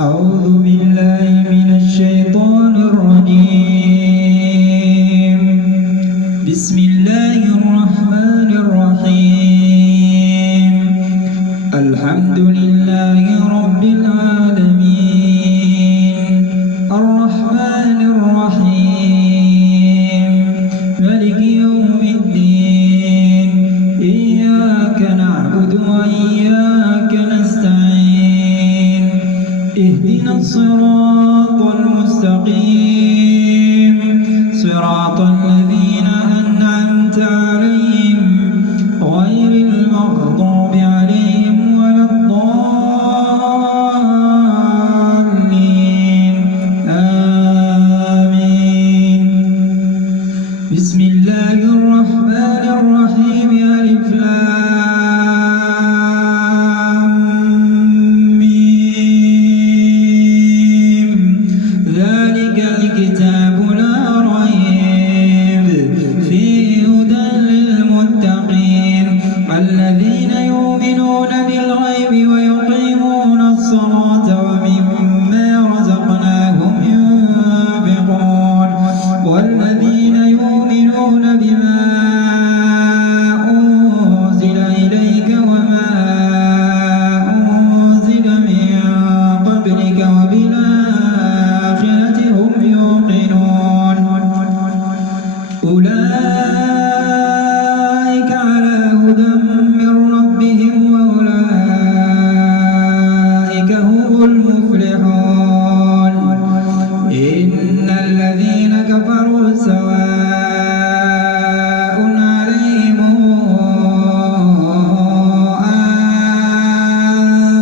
أعوذ بالله من الشيطان الرجيم. بسم الله الرحمن الرحيم. الحمد لله رب العالمين الرحمن الرحيم مالك يوم الدين إياك نعبد وإياك نستعين اهدنا الصراط المستقيم صراط الذين أنعمت عليهم غير المغضوب عليهم ولا الضالين آمين. بسم الله الرحمن الرحيم ألف لام ميم ذلك الكتاب لا ريب فيه هدى للمتقين الذين يؤمنون بالغيب ويقيمون الصلاة ومما رزقناهم ينفقون والذين يؤمنون بما أنزل إليك وما أنزل من قبلك وبالآخرة هم يوقنون أولئك على هدى من ربهم وأولئك هم المفلحون. إن الذين كفروا سواء عليهم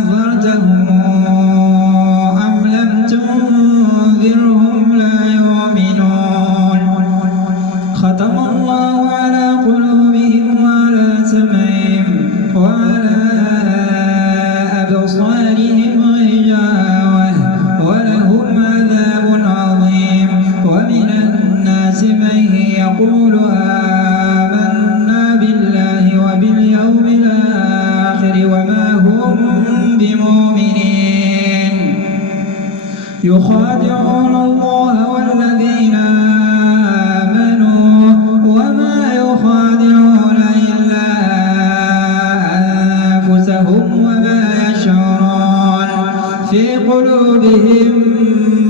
أنذرتهم أم لم تنذرهم لا يؤمنون. ختم الله على قلوبهم وعلى سمعهم وعلى أبصارهم غشاوة ولهم عذاب عظيم. ومن الناس من يقول آمنا بالله وباليوم الآخر وما هم بمؤمنين يخادعون الله والذين آمنوا وما يخادعون إلا أنفسهم وما يشعرون. في قلوبهم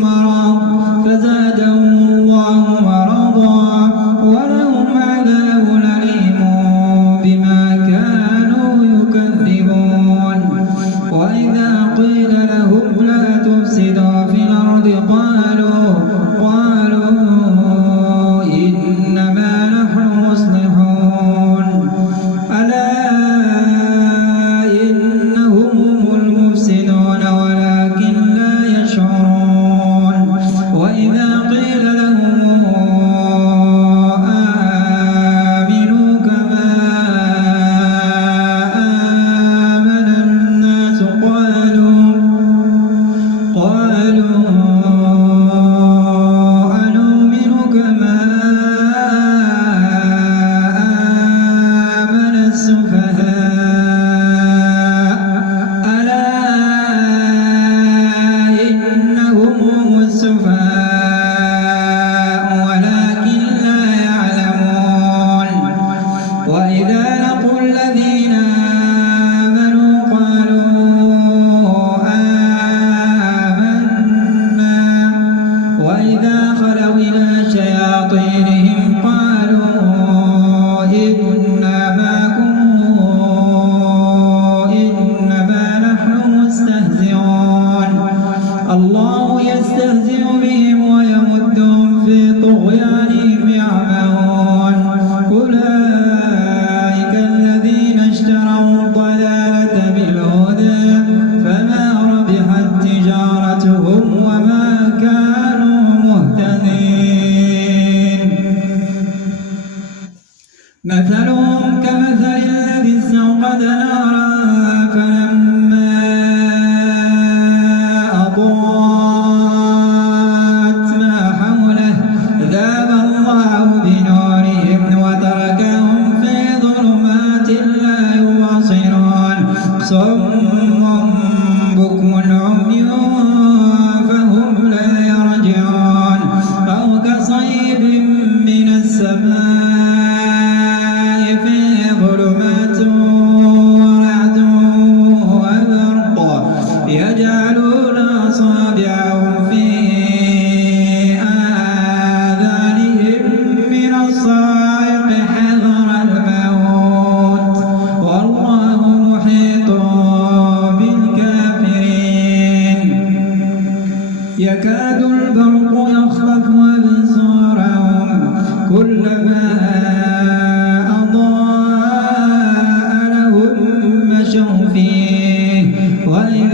مرض فزادهم الله مرضا ولهم عذاب أليم بما كانوا يكذبون. وإذا قيل لهم لا تفسدوا في الأرض قالوا إنما نحن مصلحون ألا إنهم هم المفسدون ولكن لا يشعرون.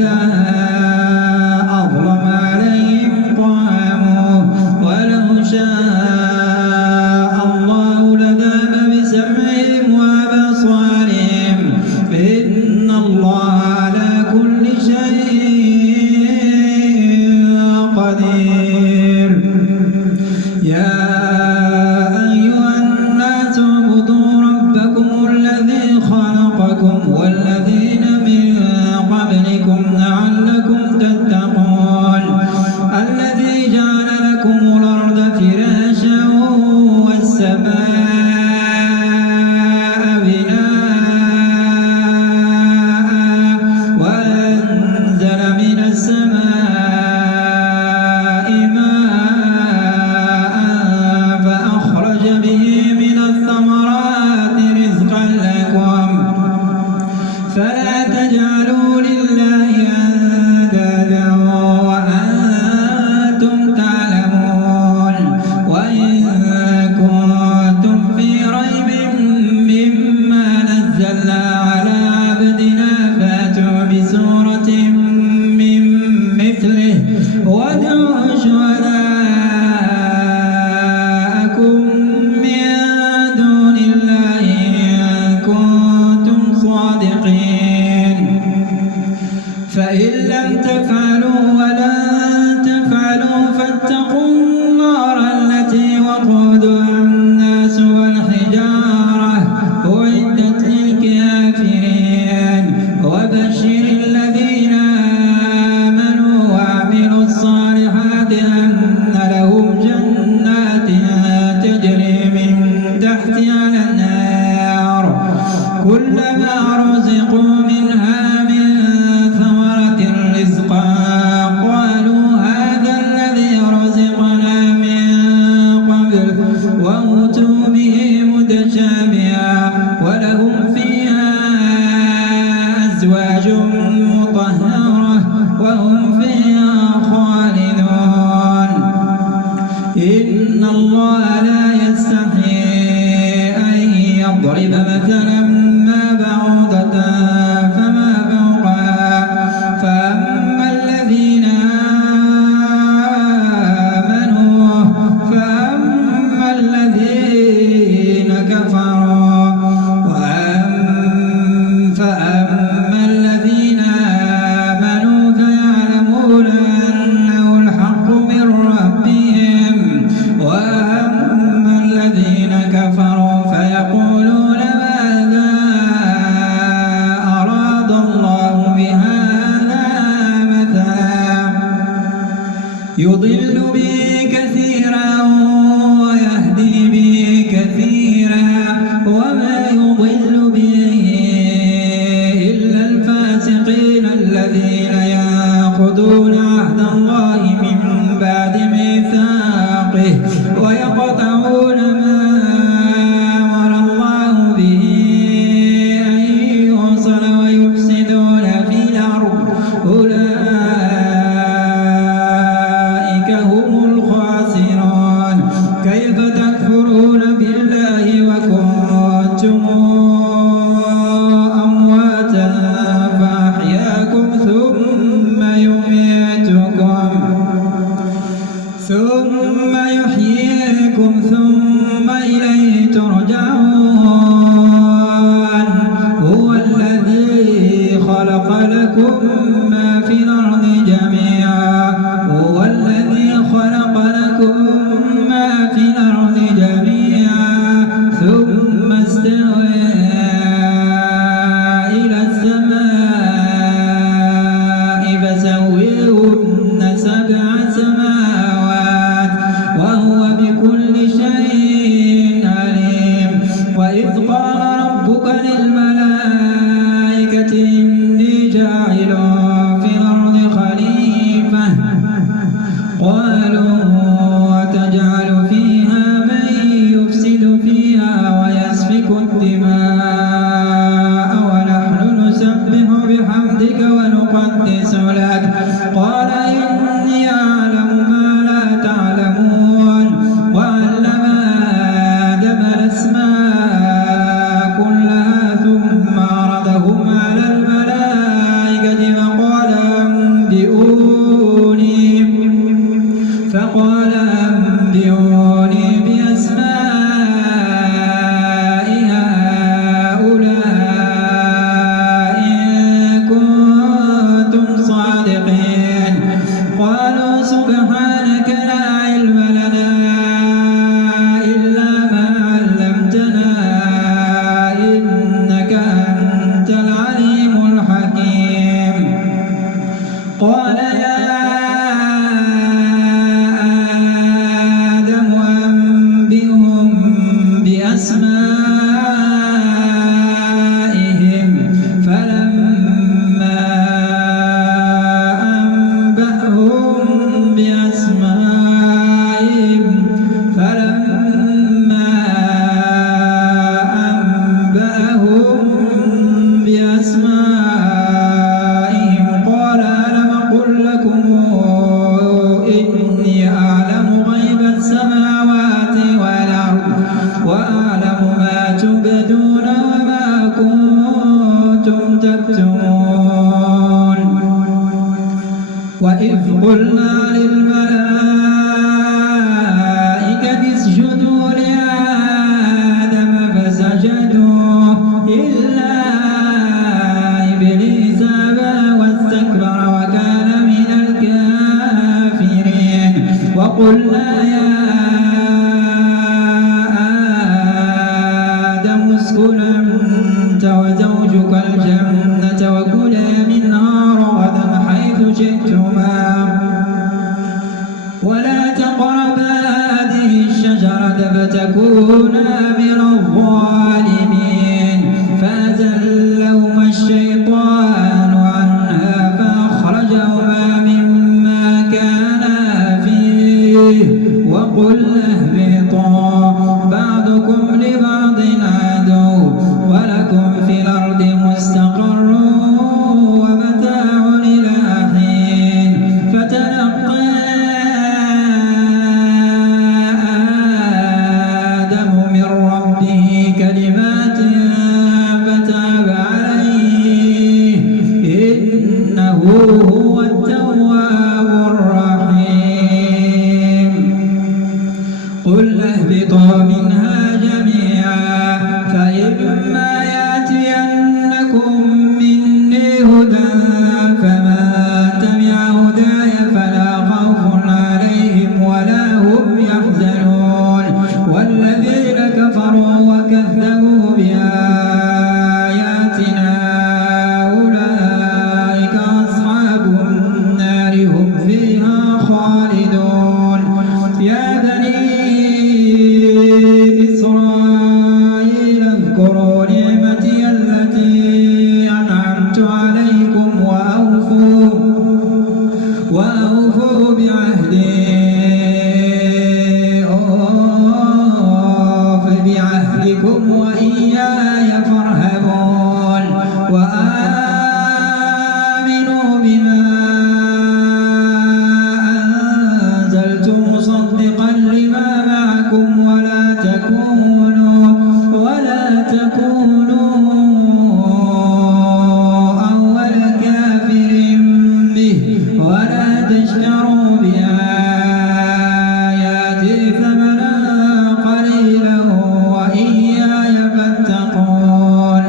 ولا أظلم عليهم طعامه ولو شاء الله لذهب بسمعهم وأبصارهم إن الله على كل شيء قدير. يا أيها الناس اعبدوا ربكم الذي خلقكم والذين من قبلكم لعلكم تتقون الذي جعل لكم الأرض فراشا والسماء بناء وأنزل من السماء ماء فأخرج به من الثمرات رزقا لكم فلا تجعلوا لله أندادا وأنتم تعلمون. وإن كنتم في ريب مما نزلنا على عبدنا فأتوا بسورة من مثله وادعوا شهداءكم من دون الله إن كنتم صادقين. فإن لم تفعلوا ولن تفعلوا فاتقوا النار التي وقودها الناس والحجارة أعدت للكافرين. وبشر الذين آمنوا وعملوا الصالحات أن لهم جنات تجري من تحتها الأنهار كلما رزقوا منها من ثمرة رزقا قالوا هذا الذي رزقنا من قبل وأوتوا به متشابها ولهم فيها أزواج مطهرة وهم فيها خالدون. إن الله لا يستحيي أن يضرب مثلا ما بعوضة فما فوقها فأما الذين كفروا فأما الذين آمنوا فيعلمون أنه الحق من ربهم وأما الذين كفروا فيقولون ماذا أراد الله بهذا مثلا يضل به كثيرا ويهدي به كثيرا وما يضل به إلا الفاسقين الذين ينقضون عهد الله من بعد ميثاقه ويقطعون ما أمر الله به أن يوصل ويفسدون في الأرض أولئك هم الخاسرون. كيف تكفرون بالله وكنتم أمواتا فأحياكم ثم يحييكم ثم إليه ترجعون. هو الذي خلق لكم ما في الأرض جميعا ثم استوى إلى السماء فسويهن 7 سماوات وهو بكل شيء عليم. وإذ قال ربك للملائكة إني جاعل في الأرض خليفة قالوا وتجعل فيها من يفسد فيها ويسفك الدماء ونحن نسبح بحمدك ونقدس لك قال إني أعلم ما لا تعلمون. وعلم آدم الأسماء كلها ثم عرضهم على الملائكة فقال وإذ قلنا للملائكة اسجدوا لآدم فسجدوا إلا إبليس أبى واستكبر وكان من الكافرين وقلنا يا آدم اسكن أنت وزوجك الجنة وكلا منها رغدا حيث شئتما ولا تقربا هذه الشجرة فتكونا من الظالمين فأزلهما الشيطان عنها فأخرجهما مما كانا فيه وقلنا اهبطوا بعضكم لبعض عدو ولكم في الأرض مستقر ومتاع إلى حين فتلقى آدم من ربه كلمات فتاب عليه إنه هو التواب الرحيم قل اهبطوا منها جميعا فإما يأتينكم مني هدى فمن تبع هداي فلا خوف عليهم ولا هم يحزنون والذين كفروا وكذبوا بآياتنا أولئك أصحاب النار هم فيها خالدون يا بني إسرائيل اذكروا نعمتي التي أنعمت عليكم وأوفوا بعهدي أوف بعهدكم وإياي فارهبون وآمنوا بما أنزلت مصدقا لما معكم ولا تكونوا أول كافر به ولا تشتروا بآياتي ثمنا قليلا وإياي فاتقون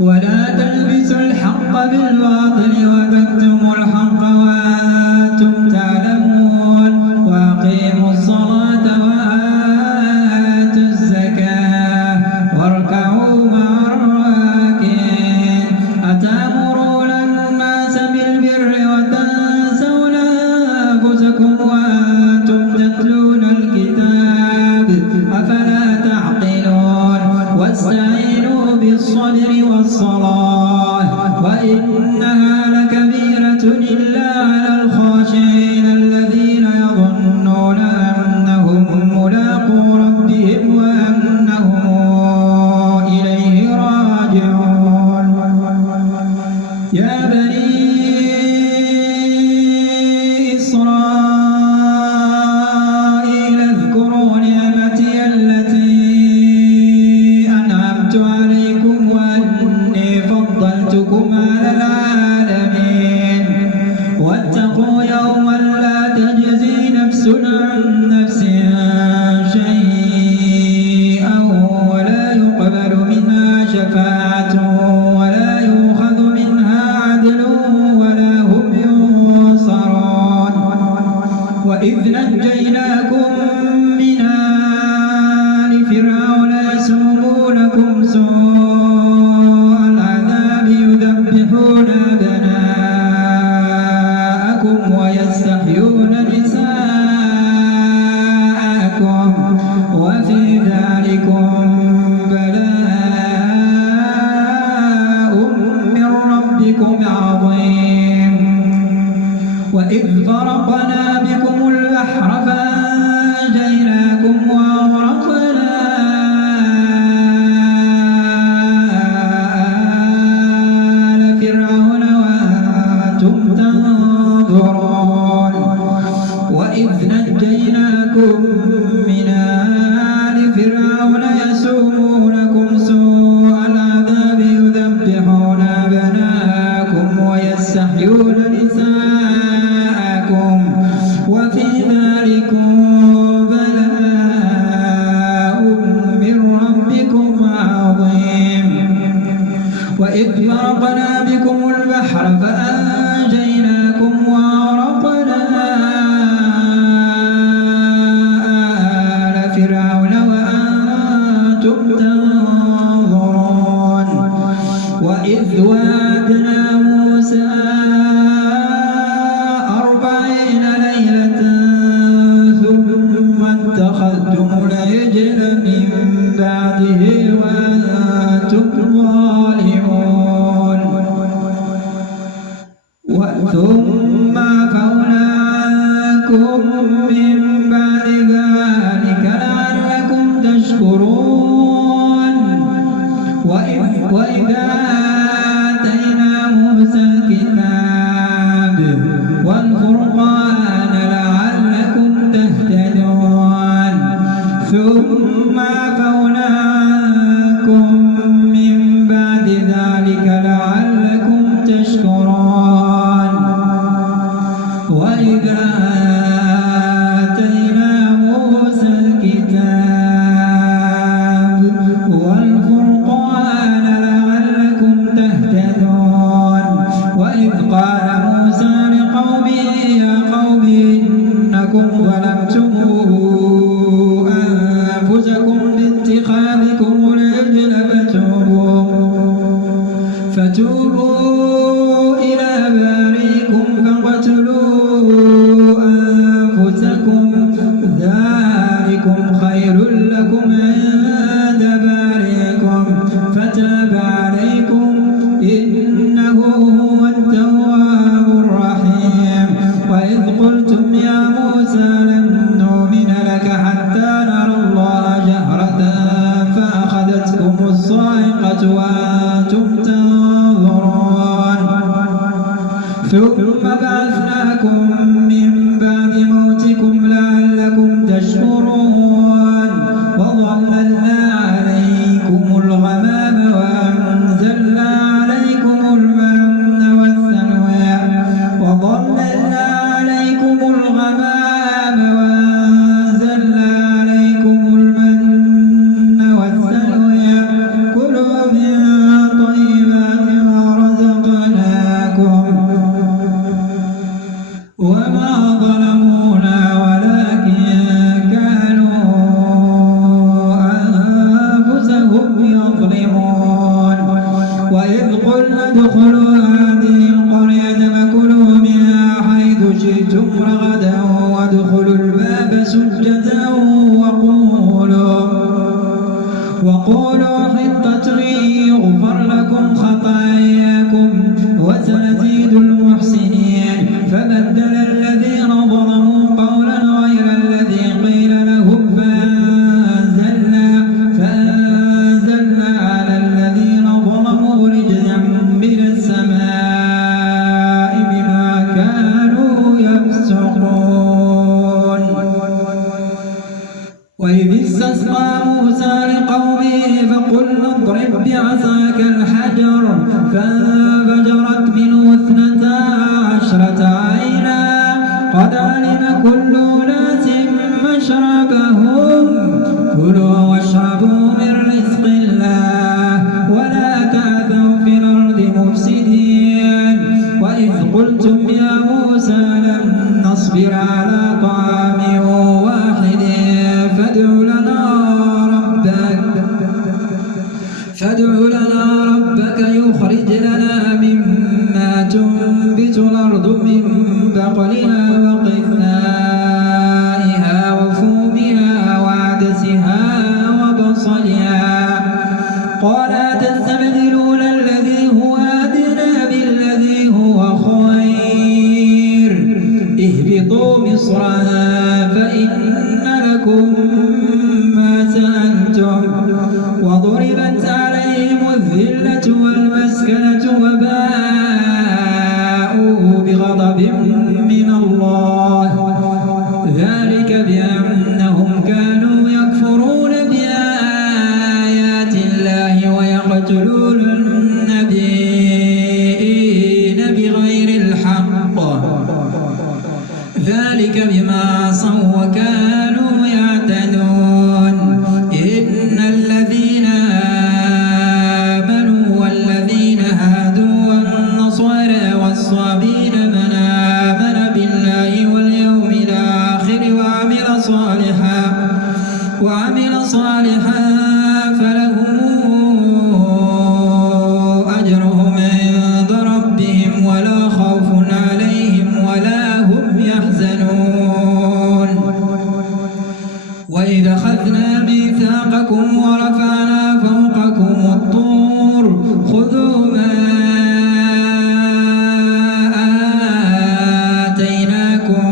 ولا تلبسوا الحق بالباطل وتكتموا الحق وأنتم تعلمون وأقيموا الصلاة وآتوا الزكاة واركعوا مع الراكعين أتأمرون الناس بالبر وتنسون أنفسكم وأنتم تتلون الكتاب أفلا تعقلون واستعينوا بالصبر والصلاة وإنها لكبيرة إلا على الخاشعين الذين يظنون أنهم ملاقو ربهم وأنهم إليه راجعون يا بني إسرائيل اذكروا نعمتي التي أنعمت عليكم وأني فضلتكم على العالمين واتقوا يوما لا تجزي نفس عن نفس شيئا ولا يقبل منها شفاعة ولا يؤخذ منها عدل ولا هم ينصرون وإذ نجيناكم من آل فرعون يسومونكم سوء العذاب يذبحون أبناءكم ويستحيون نساءكم وفي ذلكم بلاء من ربكم عظيم وإذ فرقنا بكم البحر فأنجيناكم وأغرقنا آل فرعون وأنتم تنظرون وإذ نجيناكم من آل فرعون يسومونكم سوء العذاب يذبحون أبناءكم ويستحيون نساءكم بكم البحر فأنجيناكم وأغرقنا آل فرعون وأنتم تنظرون وإذ وعدنا موسى 40 ليلة ثم اتخذتم العجل من بعده وأنتم ظالمون ثم عفونا عنكم من بعد ذلك لعلكم تشكرون وإذا آتينا موسى الكتاب والفرقان لعلكم تهتدون ثم عفونا عنكم من بعد ذلك لعلكم تشكرون وإذا آتينا موسى الكتاب والفرقان لعلكم تهتدون وإذ قال موسى لقومه يا قوم إنكم ظلمتم أنفسكم باتخاذكم العجل فتوبوا إلى بارئكم فاقتلوا أنفسكم ذلكم خير لكم عند بارئكم فتاب عليكم إنه هو التواب الرحيم وإذ قلتم يا موسى لن نؤمن لك حتى نرى الله جهرة فأخذتكم الصاعقة وأنتم تنظرون ثم بعثناكم من بعد موتكم لعلكم تشكرون وظللنا عليكم الغمام وأنزلنا عليكم المن والسلوى وظللنا عليكم الغمام وأنزلنا عليكم المن والسلوى كلوا من طيبات ما رزقناكم وما ظلمونا ولكن كانوا أنفسهم يظلمون وإذ قلنا ادخلوا هذه القرية فكلوا منها حيث شئتم رغدا وادخلوا الباب سجدا وقولوا حطة يغفر لكم خطاياكم وسنزيد المحسنين فبدل الذين ظلموا قولا غير الذي قيل لهم فأنزلنا على الذين ظلموا رجزا من السماء بما كانوا يفسقون وإذ استسقى موسى لقومه فقلنا اضرب بعصاك الحجر فانفجرت منه 12 عينا قد علم كل أناس مشربهم كلوا واشربوا من رزق الله ولا تعثوا في الأرض مفسدين وإذ قلتم يا موسى لن نصبر على طعام واحد فادع لنا ربك يخرج لنا مما تنبت الأرض من بقلها وقثائها وفومها وعدسها وبصلها قال أتستبدلون الذي هو أدنى بالذي هو خير اهبطوا مصرا فإن لكم ما سألتم وضربت عليهم الذلة والمسكنة وباءوا بغضب من الله ذلك بأنهم كانوا يكفرون بآيات الله ويقتلون النبيين بغير الحق ذلك بما عصوا وكانوا يعتدون إن الذين آمنوا والذين هادوا الصابين من آمن بالله واليوم الآخر وعمل صالحا فلهم أجرهم عند ربهم ولا خوف عليهم ولا هم يحزنون. وإذ أخذنا ميثاقكم ورفعنا فوقكم الطور خذوا ما آتيناكم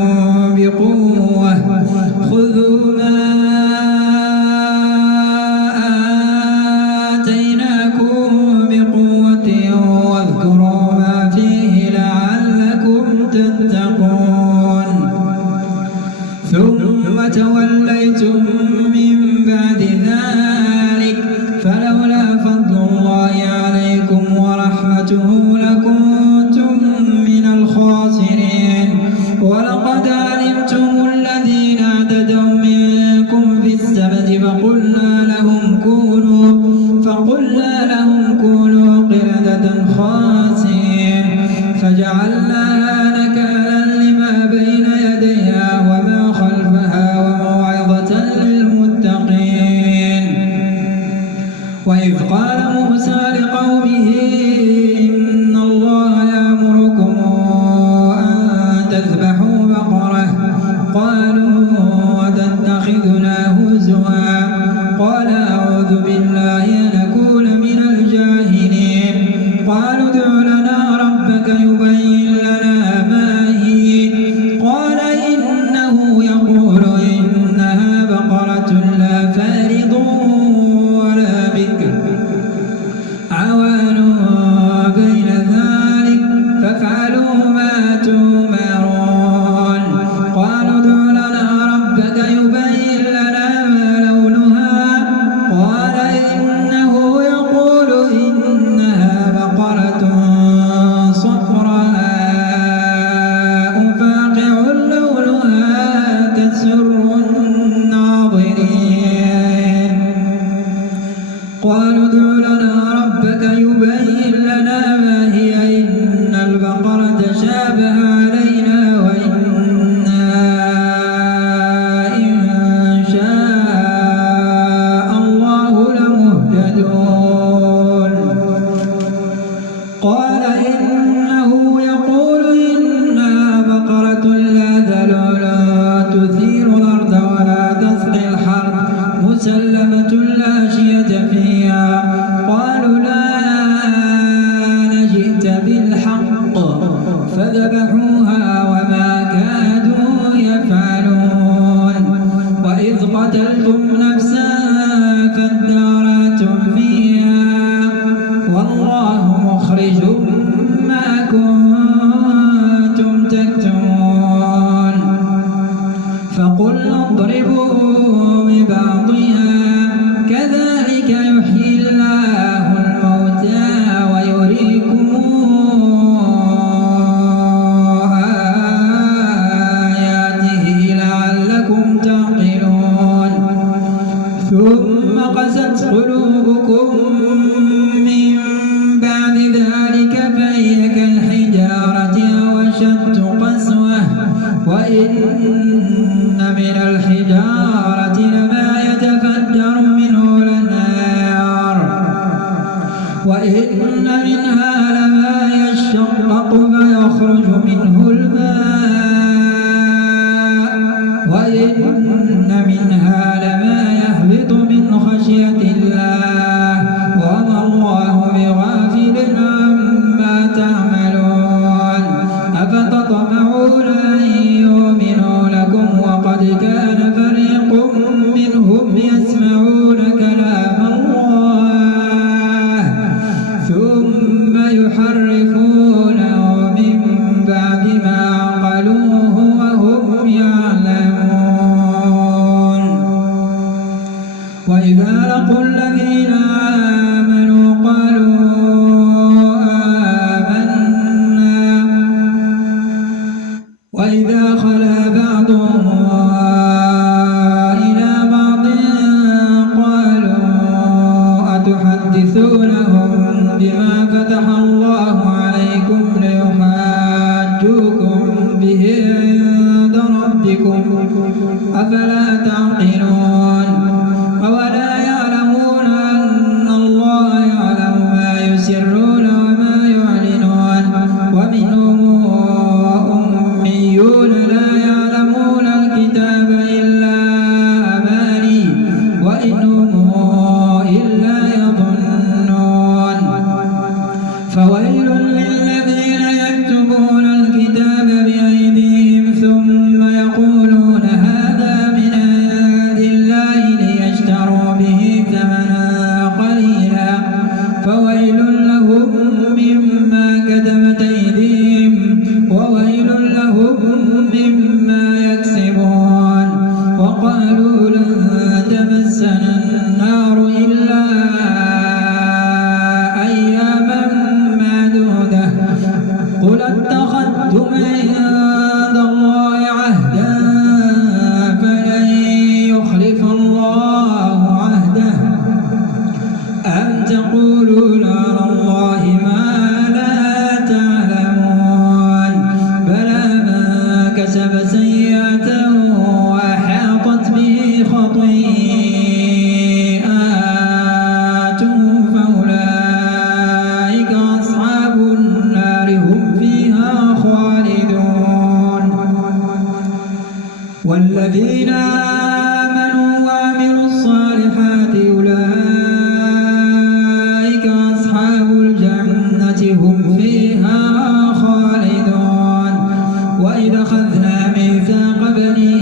بقوة واذكروا ما فيه لعلكم تتقون. ثم توليتم من بعد ذلك فلولا فضل الله عليكم ورحمته لكنتم من الخاسرين. ولقد علمتم الذين اعتدوا منكم في السبت فقلنا لهم كونوا قردة خاسئين فجعلناها نكالا لما بين يديها وما خلفها وموعظة للمتقين. وإذ قال موسى لقومه إن الله يأمركم أن تذبحوا بقرة قالوا وتتخذنا هزوا قال أعوذ بالله أن أكون من الجاهلين. قالوا ادع لنا ربك يبين لنا ما هي قال إنه يقول إنها بقرة لا فارض ولا بكر عوان بين ذلك فافعلوا ما تؤمرون. قالوا ادع لنا ربك يبين لنا ما لونها قال إنه يقول إنها بقرة صفراء فاقع لونها تسر الناظرين. قالوا ادع لنا ربك يبين لنا ما هي إن البقرة شابه علينا وإنا إن شاء الله لمهتدون. قال إنه يقول إنها بقرة لا ذلول تثير الأرض ولا تسقي الحرث مسلمة لا شية فيها. قالوا لا جئت بالحق فذبحوها وما كادوا يفعلون. وإذ قتلتم نفسا فادارأتم فيها والله مخرج ما كنتم تكتمون. فقلنا اضربوا ببعضها كذلك يحيي الله الموتى ويريكم آياته لعلكم تعقلون. ثم قست قلوبكم من بعد ذلك فهي كالحجارة أو أشد قسوة وإن من الحجارة لما يتفجر منه الأنهار وإن منها لما يشقق فيخرج منه الماء وإن منها لما يهبط من خشية الله وما الله بغافل عما تعملون. أفتطمعون أن يؤمنوا لكم وقد كان فريق منهم يسمعون كلام الله ثم يحرفونه من بعد ما عقلوه وهم يعلمون. وإذا لقوا الذين آمنوا قالوا آمنا وإذا خلا بعضهم إلى بعض قالوا أتحدثونهم بما فتح الله عليكم ليحاجوكم ربكم أفلا تعقلون أولا يعلمون أن الله يعلم ما يسرون وما يعلنون ومنهم أميون لا يعلمون الكتاب إلا أماني وإنهم إلا يظنون فويل للذين يكتبون الكتاب بأيديهم ثم يقولون هذا من عند الله ليشتروا به ثمنا قليلا فويل لهم مما كتبت أيديهم وويل لهم مما يكسبون وقالوا لن تمسنا النار إلا أياما معدودة قل اتخذتم عند الله عهدا فلن يخلف الله عهده أم تقولون على الله ما لا تعلمون بلى من كسب سيئة وأحاطت به خطيئته فأولئك أصحاب النار هم فيها خالدون والذين آمنوا وعملوا الصالحات أولئك أصحاب الجنة هم فيها خالدون وإذا أخذنا ميثاق بني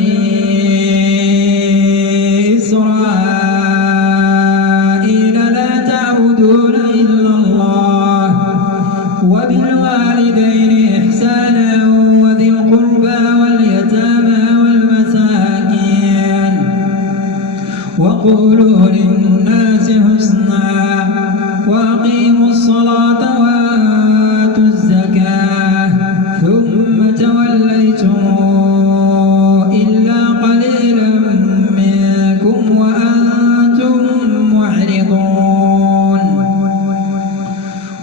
إسرائيل لا تعبدون إلا الله وبالوالدين إحسانا وذي القربى واليتامى والمساكين وقولوا للناس حسنا وأقيموا الصلاة وآتوا الزكاة ثم توليتم إلا قليلا منكم وأنتم معرضون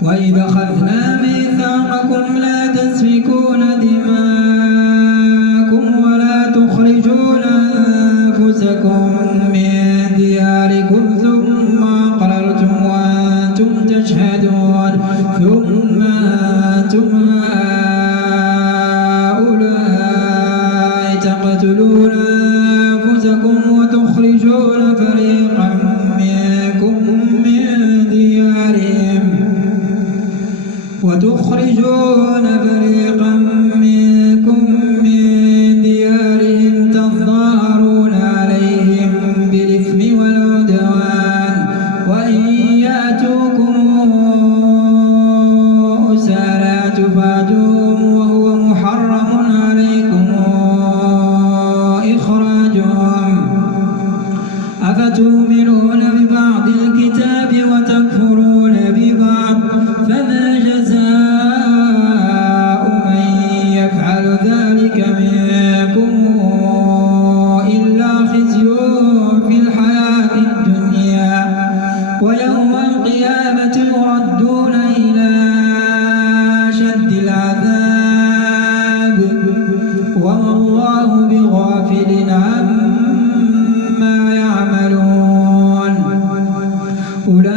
وإذا أخذنا ميثاقكم لا تسفكون دماءكم ولا تخرجون أنفسكم من دياركم ثم أقررتم وأنتم تشهدون ثم أنتم هؤلاء تقتلون أنفسكم وتخرجون فريقا منكم من ديارهم تظاهرون عليهم بالإثم والعدوان وإن يأتوكم أسارى تفادوهم وهو محرم عليكم إخراجهم أفتؤمنون ببعض الكتاب وتكفرون ببعض فما جزاء من يفعل ذلك منكم إلا خزي في الحياة الدنيا ويوم القيامة يردون إلى أشد العذاب وما الله بغافل عما يعملون أولئك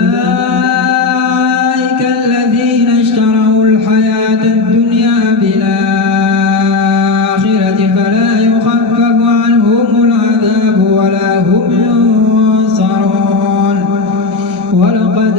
الذين اشتروا الحياة الدنيا بالآخرة فلا يخفف عنهم العذاب ولا هم ينصرون ولقد